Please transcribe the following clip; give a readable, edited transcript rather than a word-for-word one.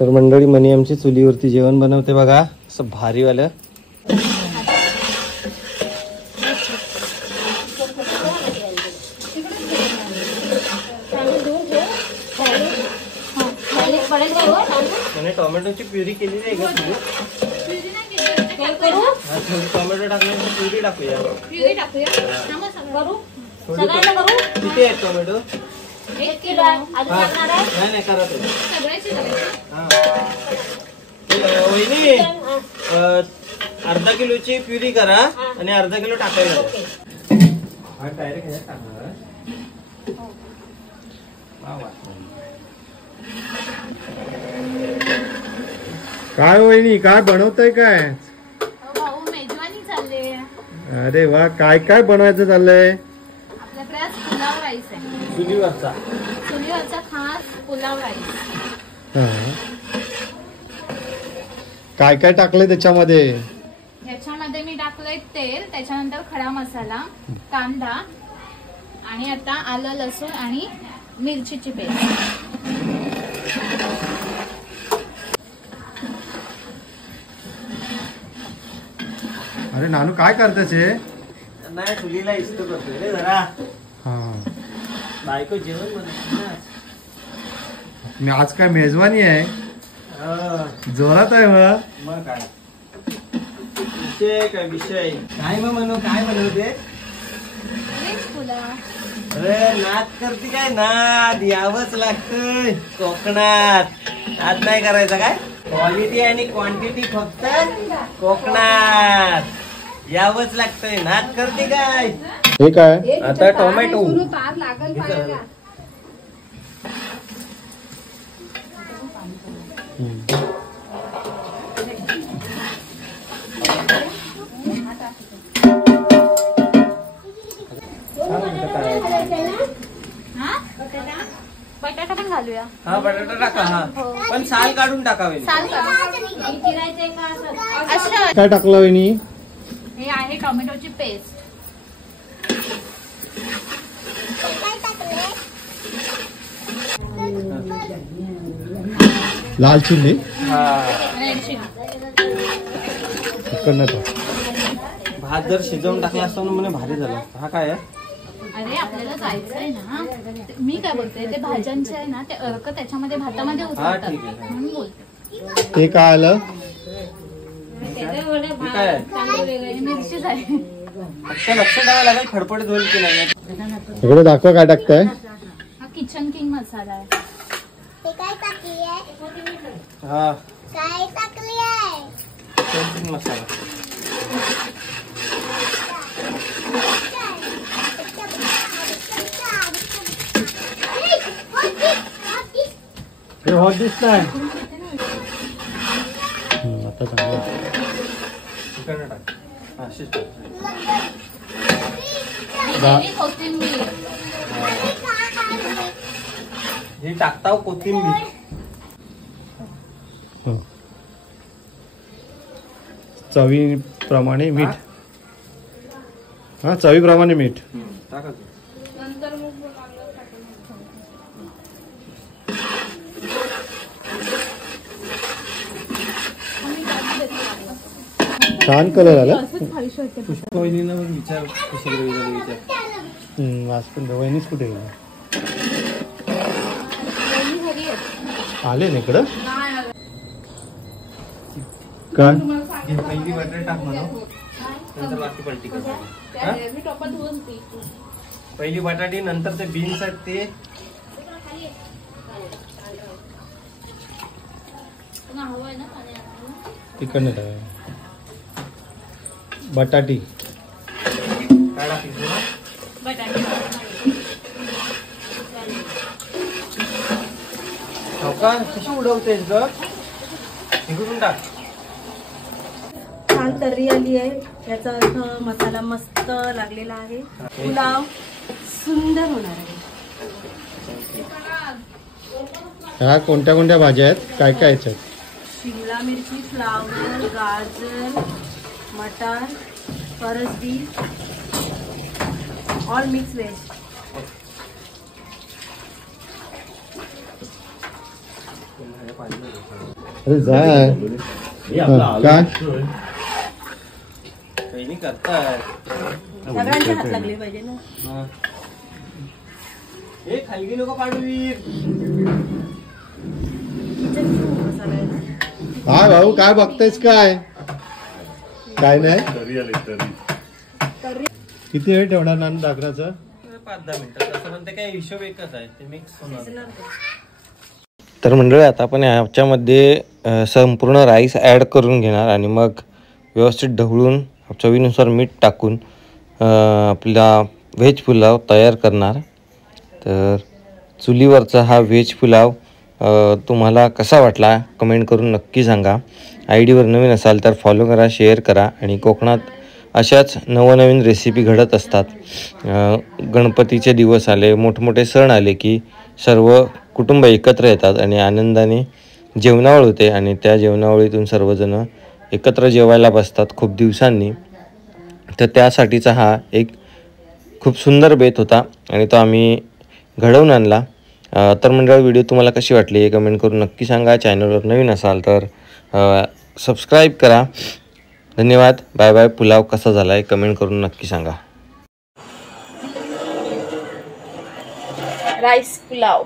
तर मंडळी मनी आमची चुलीवरती जेवण बनवते बघा, असं भारीवालं. टोमॅटोची प्युरी केलेली आहे का तुम्ही? टोमॅटो टाकण्याची प्युरी टाकूया. किती आहेत टोमॅटो? 1 किलो. नाही करा वहिनी, अर्धा किलोची प्युरी करा आणि अर्धा किलो टाकायला. हा डायरेक्ट ह्याच्यात टाकणार. काय वहिनी, काय बनवताय काय? भाऊ मेजवानी चालले. अरे वा, काय काय बनवायचं चाललंय? आपल्याकडे आज पुलाव राईस आहे. चुलीवरचा खास पुलाव राईस. काय काय टाकलंय त्याच्यामध्ये? याच्यामध्ये मी टाकलंय तेल, त्याच्यानंतर खडा मसाला, कांदा आणि आता आलं लसूण आणि मिरचीची पेस्ट. अरे नानू काय करतेस? नाही चुलीला इस्तो करतोय रे जरा. बायको जेवण बनवते. मी आज काय मेजवानी आहे, जोरात आहे. मग काय विषय, काय विषय काय मग म्हणू, काय बनवते? अरे नाद करते काय? नाद यावंच लागतंय कोकणात. नाद नाही करायचा काय? क्वालिटी आणि क्वांटिटी फक्त कोकणात यावंच लागतंय. नाद करते काय? हे काय आता टोमॅटो बटाटा पण घालूया. हा बटाटा टाका. हा पण साल काढून टाकावे. काय टाकलं वहिनी? हे आहे टोमॅटोची पेस्ट. लाल चिल्ली, भात जर शिजवून टाकला असता ना म्हणे भारी झाला. हा काय आहे? अरे आपल्याला जायचंय ना, मी काय बोलते, ते भाज्यांचे आहे ना, ते अर्क त्याच्यामध्ये भातामध्ये उतरतात म्हणून बोलते. ते काय आलं? मिरचीच आहे. लक्ष द्यावं लागेल, फडफडीत होईल की नाही. इकडे दाखवा काय टाकताय. हा किचन किंग मसाला आहे. हा काय टाकली आहे? किचन किंग मसाला. हे हॉट दिसतंय. आता चांगलं कोथिंबीर हे टाकता कोथिंबीर. चवीप्रमाणे मीठ. हा चवीप्रमाणे मीठ टाकायचं. नंतर छान कलर आला. वहिनीला विचार कशी विचार. आज पण वहिनीच कुठे गेला? आले ना इकडं. काय पहिली बटाटे टाक म्हणून, नंतर बाकी पलटी कर. पहिली बटाटी, नंतर ते बीन्स आहेत ते. तिकडनं काय बटाटी काय टाकायचं? हो का? कशी उडवतेस ग? इकडून टाक. छान तर्री आली आहे, याचा अर्थ मसाला मस्त लागलेला आहे. पुलाव सुंदर होणार आहे. ह्या कोणत्या कोणत्या भाज्या आहेत, काय काय याच्यात? शिमला मिरची, फ्लावर, गाजर, मटार, परसबी, ऑल मिक्स व्हेज. अरे जा काय काही करतात सगळ्यांचे हात लागले पाहिजे ना. हे खालगी लोक पाडवी मसाला आहे ना. काय भाऊ काय बघतायस काय काय नाही किती वेळ ठेवणार ना डाकराचं 5-10 मिनिटं तसं पण ते काय हिशोब एकच आहे ते मिक्स होणार. शिजणार ते. तर मंडळी आता आपण ह्याच्यामध्ये संपूर्ण राईस ॲड करून घेणार आणि मग व्यवस्थित ढवळून चवीनुसार मीठ टाकून आपला व्हेज पुलाव तयार करणार. तर चुलीवरचा हा व्हेज पुलाव तुम्हाला कसा वाटला कमेंट करून नक्की सांगा. आयडीवर नवीन असाल तर फॉलो करा, शेअर करा. आणि कोकणात अशाच नवनवीन रेसिपी घडत असतात. गणपतीचे दिवस आले, मोठमोठे सण आले की सर्व कुटुंब एकत्र येतात आणि आनंदाने जेवणावळ होते आणि त्या जेवणावळीतून सर्वजण एकत्र जेवायला बसतात खूप दिवसांनी. तर त्यासाठीचा हा एक खूप सुंदर बेत होता आणि तो आम्ही घडवून आणला. तर मंडळ व्हिडिओ तुम्हाला कशी वाटली हे कमेंट करून नक्की सांगा. चॅनलवर नवीन असाल तर सबस्क्राईब करा. धन्यवाद. Bye bye. पुलाव कसा झाला आहे कमेंट करून नक्की सांगा. राईस पुलाव.